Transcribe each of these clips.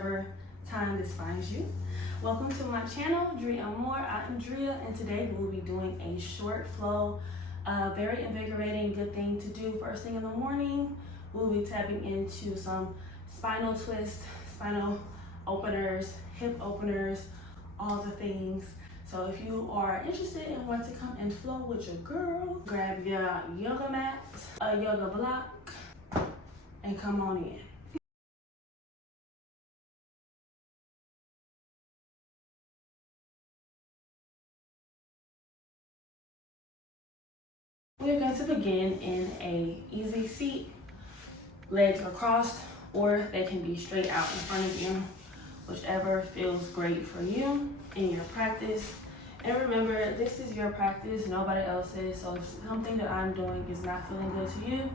whichever time this finds you. Welcome to my channel, Dri'Amore. I am Drea, and today we'll be doing a short flow, very invigorating, good thing to do first thing in the morning. We'll be tapping into some spinal twist, spinal openers, hip openers, all the things. So if you are interested and want to come and flow with your girl, grab your yoga mat, a yoga block, and come on in. We're going to begin in a easy seat. Legs are crossed, or they can be straight out in front of you, whichever feels great for you in your practice. And remember, this is your practice, nobody else's. So if something that I'm doing is not feeling good to you,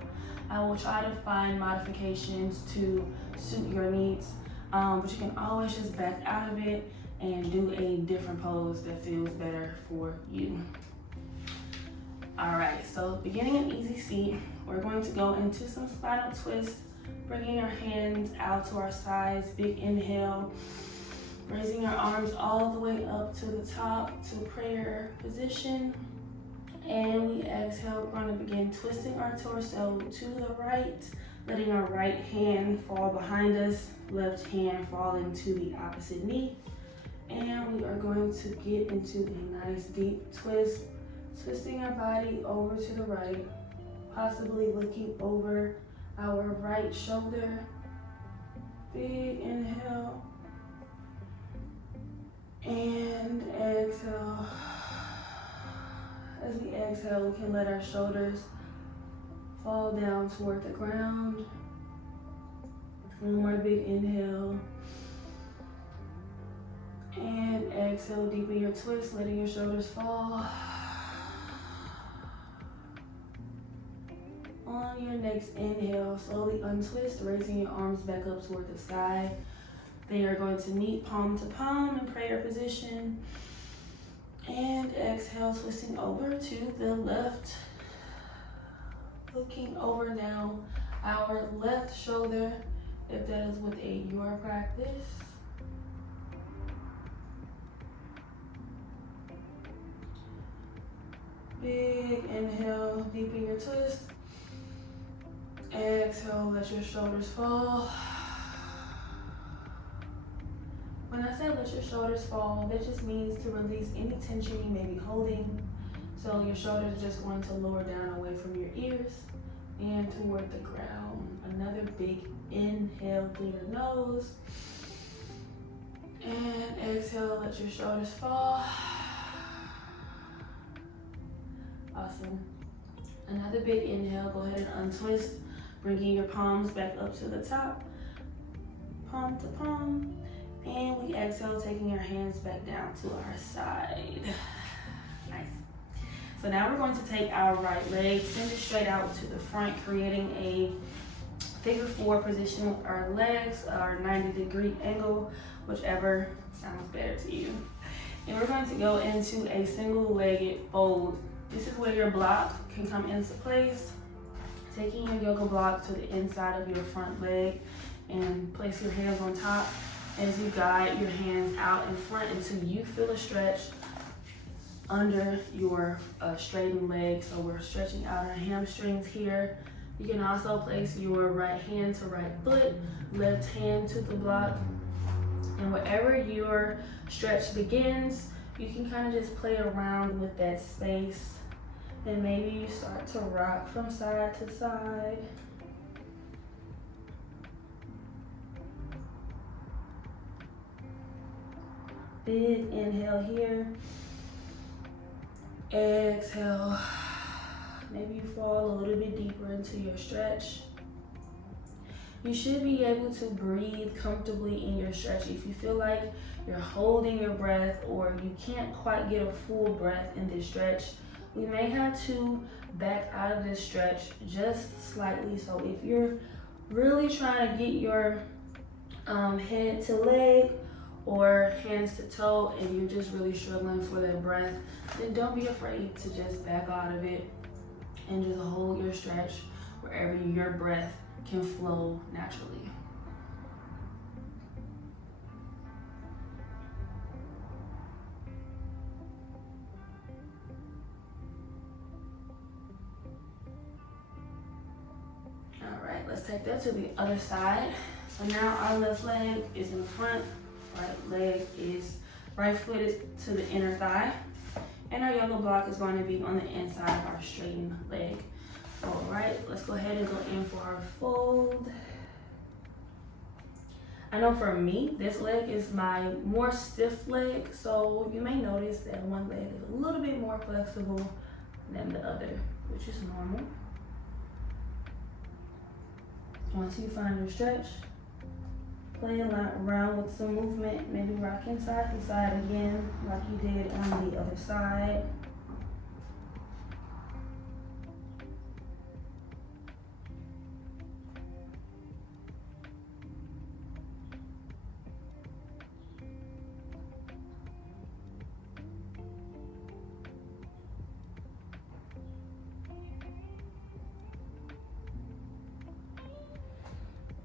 I will try to find modifications to suit your needs. But you can always just back out of it and do a different pose that feels better for you. All right, so beginning an easy seat, we're going to go into some spinal twist, bringing our hands out to our sides, big inhale, raising your arms all the way up to the top to prayer position. And we exhale, we're going to begin twisting our torso to the right, letting our right hand fall behind us, left hand fall into the opposite knee. And we are going to get into a nice deep twist, twisting our body over to the right, possibly looking over our right shoulder. Big inhale. And exhale. As we exhale, we can let our shoulders fall down toward the ground. One more big inhale. And exhale, deepen your twist, letting your shoulders fall. On your next inhale, slowly untwist, raising your arms back up toward the sky. They are going to meet palm to palm in prayer position. And exhale, twisting over to the left. Looking over now our left shoulder, if that is with your practice. Big inhale, deepen your twist. Exhale, let your shoulders fall. When I say let your shoulders fall, that just means to release any tension you may be holding. So your shoulders are just going to lower down away from your ears and toward the ground. Another big inhale through your nose. And exhale, let your shoulders fall. Awesome. Another big inhale, go ahead and untwist, bringing your palms back up to the top, palm to palm. And we exhale, taking our hands back down to our side. Nice. So now we're going to take our right leg, send it straight out to the front, creating a figure 4 position with our legs, our 90-degree angle, whichever sounds better to you. And we're going to go into a single-legged fold. This is where your block can come into place. Taking your yoga block to the inside of your front leg and place your hands on top as you guide your hands out in front until you feel a stretch under your straightened leg. So we're stretching out our hamstrings here. You can also place your right hand to right foot, left hand to the block. And wherever your stretch begins, you can kind of just play around with that space. And maybe you start to rock from side to side. Big inhale here. Exhale. Maybe you fall a little bit deeper into your stretch. You should be able to breathe comfortably in your stretch. If you feel like you're holding your breath or you can't quite get a full breath in this stretch, we may have to back out of this stretch just slightly. So if you're really trying to get your head to leg or hands to toe and you're just really struggling for that breath, then don't be afraid to just back out of it and just hold your stretch wherever your breath can flow naturally. All right, let's take that to the other side. So now our left leg is in the front, right leg is right foot is to the inner thigh, and our yoga block is going to be on the inside of our straightened leg. All right, let's go ahead and go in for our fold. I know for me, this leg is my more stiff leg, so you may notice that one leg is a little bit more flexible than the other, which is normal. Once you find your stretch, play around with some movement, maybe rocking side to side again, like you did on the other side.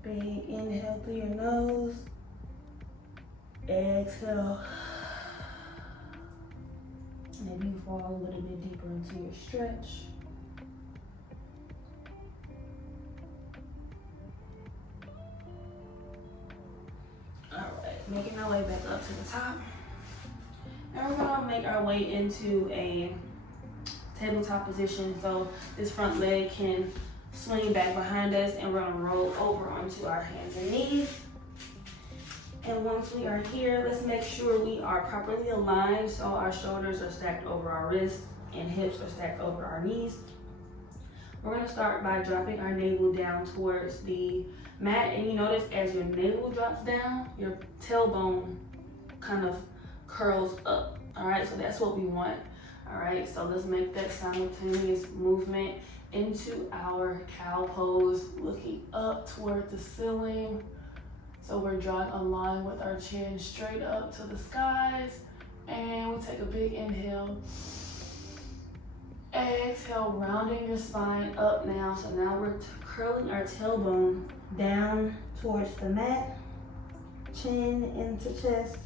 Big inhale through your nose, exhale. Maybe you fall a little bit deeper into your stretch. All right, making our way back up to the top. Now we're gonna make our way into a tabletop position, so this front leg can swing back behind us, and we're gonna roll over onto our hands and knees. And once we are here, let's make sure we are properly aligned, so our shoulders are stacked over our wrists and hips are stacked over our knees. We're gonna start by dropping our navel down towards the mat, and you notice as your navel drops down, your tailbone kind of curls up. All right, so that's what we want. All right, so let's make that simultaneous movement into our cow pose, looking up toward the ceiling. So we're drawing a line with our chin straight up to the skies. And we'll take a big inhale. Exhale, rounding your spine up now. So now we're curling our tailbone down towards the mat. Chin into chest.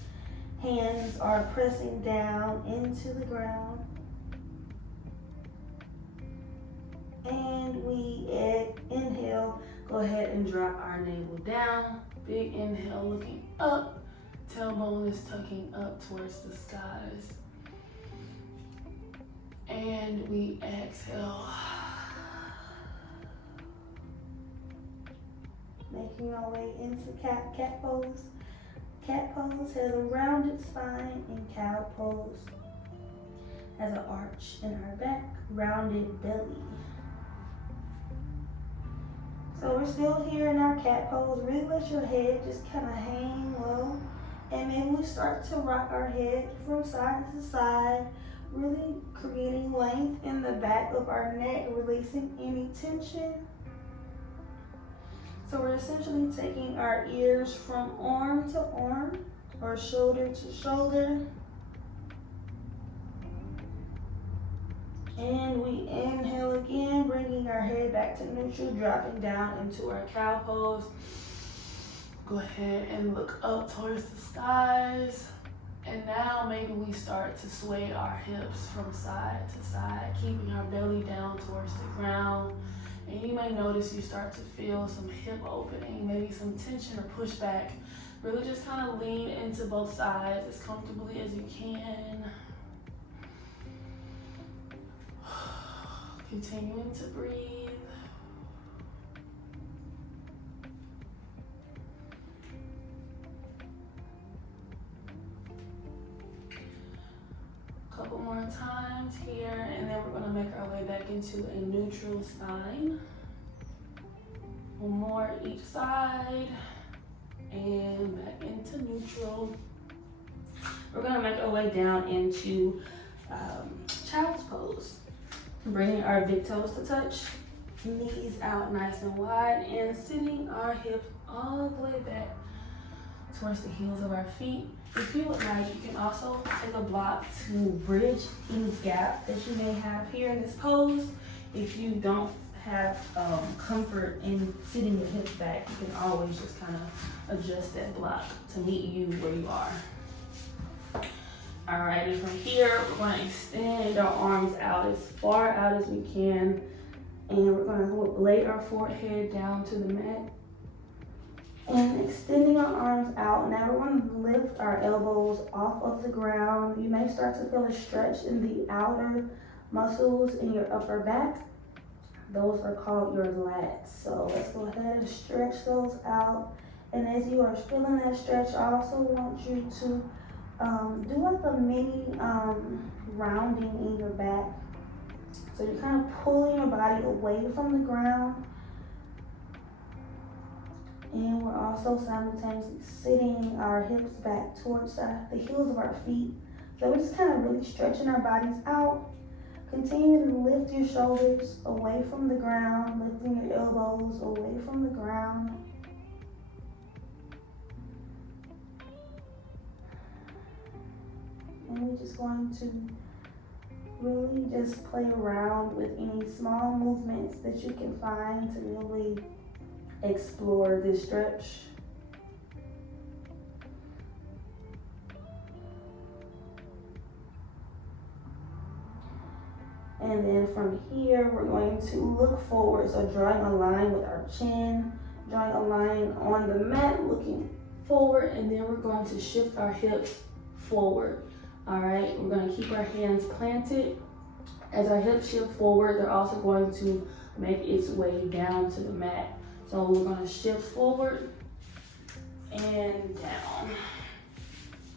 Hands are pressing down into the ground. And we inhale, go ahead and drop our navel down. Big inhale, looking up. Tailbone is tucking up towards the skies. And we exhale. Making our way into cat pose. Cat pose has a rounded spine, and cow pose has an arch in our back, rounded belly. So we're still here in our cat pose. Really let your head just kind of hang low. And then we start to rock our head from side to side, really creating length in the back of our neck, releasing any tension. So we're essentially taking our ears from arm to arm or shoulder to shoulder. And we inhale again, bringing our head back to neutral, dropping down into our cow pose. Go ahead and look up towards the skies. And now maybe we start to sway our hips from side to side, keeping our belly down towards the ground. And you may notice you start to feel some hip opening, maybe some tension or pushback. Really just kind of lean into both sides as comfortably as you can. Continuing to breathe. Couple more times here, and then we're going to make our way back into a neutral spine. One more each side, and back into neutral. We're going to make our way down into child's pose. Bringing our big toes to touch, knees out nice and wide, and sitting our hips all the way back towards the heels of our feet. If you would like, you can also take a block to bridge any gap that you may have here in this pose. If you don't have comfort in sitting your hips back, you can always just kind of adjust that block to meet you where you are. Alrighty, from here, we're going to extend our arms out as far out as we can. And we're gonna lay our forehead down to the mat. And extending our arms out. Now we're gonna lift our elbows off of the ground. You may start to feel a stretch in the outer muscles in your upper back. Those are called your lats. So let's go ahead and stretch those out. And as you are feeling that stretch, I also want you to do like a mini rounding in your back. So you're kind of pulling your body away from the ground. And we're also simultaneously sitting our hips back towards the heels of our feet. So we're just kind of really stretching our bodies out. Continue to lift your shoulders away from the ground, lifting your elbows away from the ground. And we're just going to really just play around with any small movements that you can find to really explore this stretch. And then from here, we're going to look forward. So drawing a line with our chin, drawing a line on the mat, looking forward, and then we're going to shift our hips forward. All right, we're going to keep our hands planted. As our hips shift forward, they're also going to make its way down to the mat. So we're going to shift forward and down.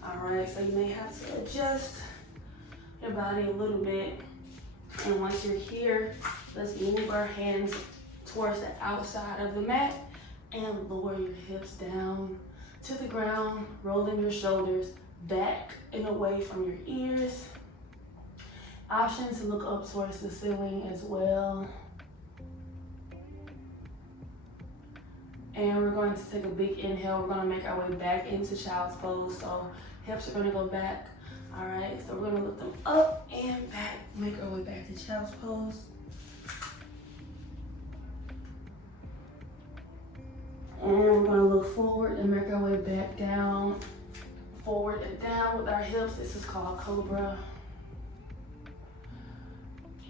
All right, so you may have to adjust your body a little bit. And once you're here, let's move our hands towards the outside of the mat and lower your hips down to the ground, rolling your shoulders back and away from your ears. Option to look up towards the ceiling as well. And we're going to take a big inhale. We're going to make our way back into child's pose. So hips are going to go back. All right, so we're going to lift them up and back. Make our way back to child's pose. And we're going to look forward and make our way back down. Forward and down with our hips. This is called Cobra.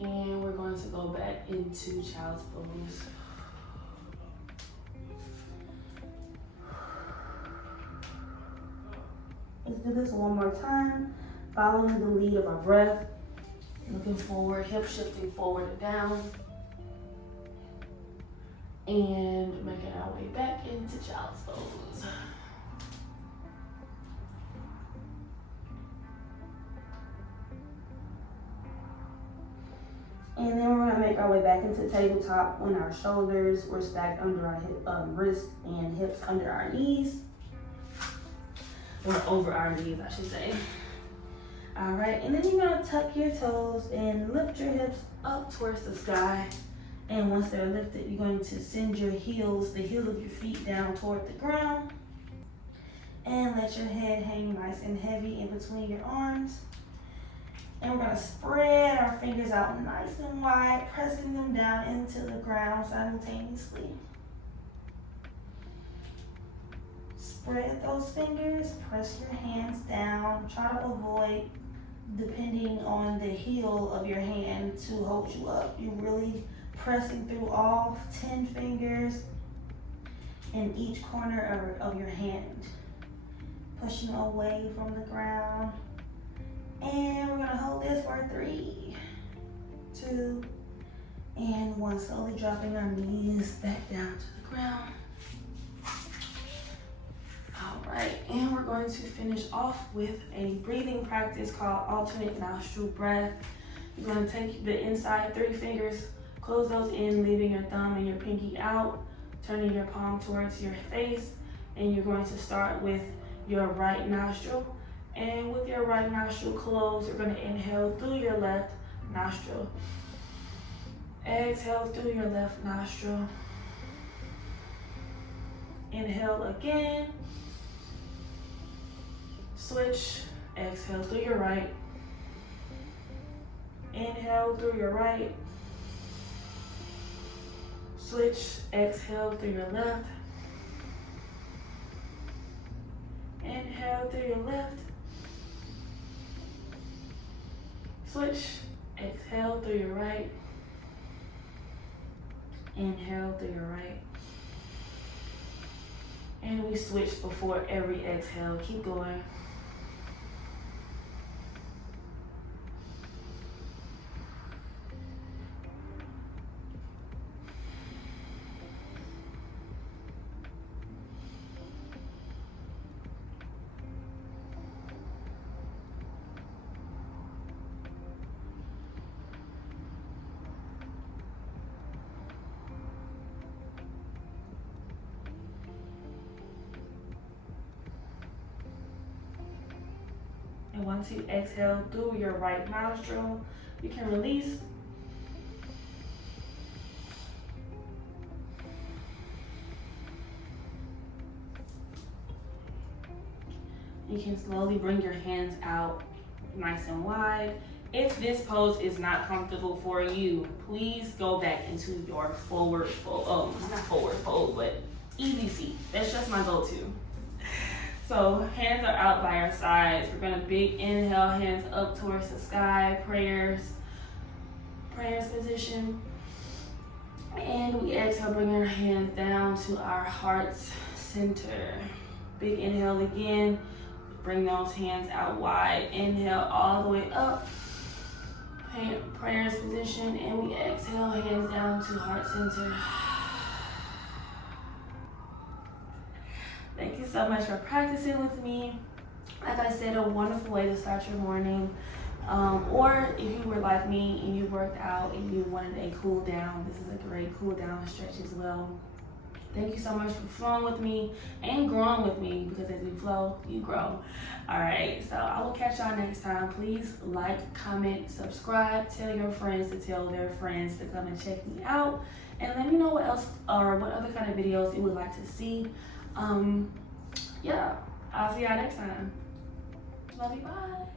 And we're going to go back into child's pose. Let's do this one more time, following the lead of our breath. Looking forward, hip shifting forward and down. And making our way back into child's pose. And then we're gonna make our way back into tabletop when our shoulders were stacked under our wrists and hips under our knees. Or over our knees, I should say. All right, and then you're gonna tuck your toes and lift your hips up towards the sky. And once they're lifted, you're going to send your heels, the heels of your feet down toward the ground. And let your head hang nice and heavy in between your arms. And we're gonna spread our fingers out nice and wide, pressing them down into the ground simultaneously. Spread those fingers, press your hands down. Try to avoid depending on the heel of your hand to hold you up. You're really pressing through all 10 fingers in each corner of your hand. Pushing away from the ground. And we're gonna hold this for 3, 2, and 1. Slowly dropping our knees back down to the ground. All right, and we're going to finish off with a breathing practice called alternate nostril breath. You're gonna take the inside 3 fingers, close those in, leaving your thumb and your pinky out, turning your palm towards your face, and you're going to start with your right nostril. And with your right nostril closed, you're going to inhale through your left nostril. Exhale through your left nostril. Inhale again. Switch. Exhale through your right. Inhale through your right. Switch. Exhale through your left. Inhale through your left. Switch, exhale through your right. Inhale through your right. And we switch before every exhale. Keep going. And once you exhale through your right nostril, you can release. You can slowly bring your hands out nice and wide. If this pose is not comfortable for you, please go back into your forward fold. Not forward fold, but easy seat. That's just my go-to. So hands are out by our sides. We're gonna big inhale, hands up towards the sky, prayers position. And we exhale, bring our hands down to our heart's center. Big inhale again. Bring those hands out wide. Inhale all the way up. Prayers position. And we exhale, hands down to heart center. Thank you so much for practicing with me. Like I said, a wonderful way to start your morning. Or if you were like me and you worked out and you wanted a cool down, this is a great cool down stretch as well. Thank you so much for flowing with me and growing with me, because as we flow, you grow. All right, so I will catch y'all next time. Please like, comment, subscribe, tell your friends to tell their friends to come and check me out. And let me know what else or what other kind of videos you would like to see. Yeah, I'll see y'all next time. Love you, bye.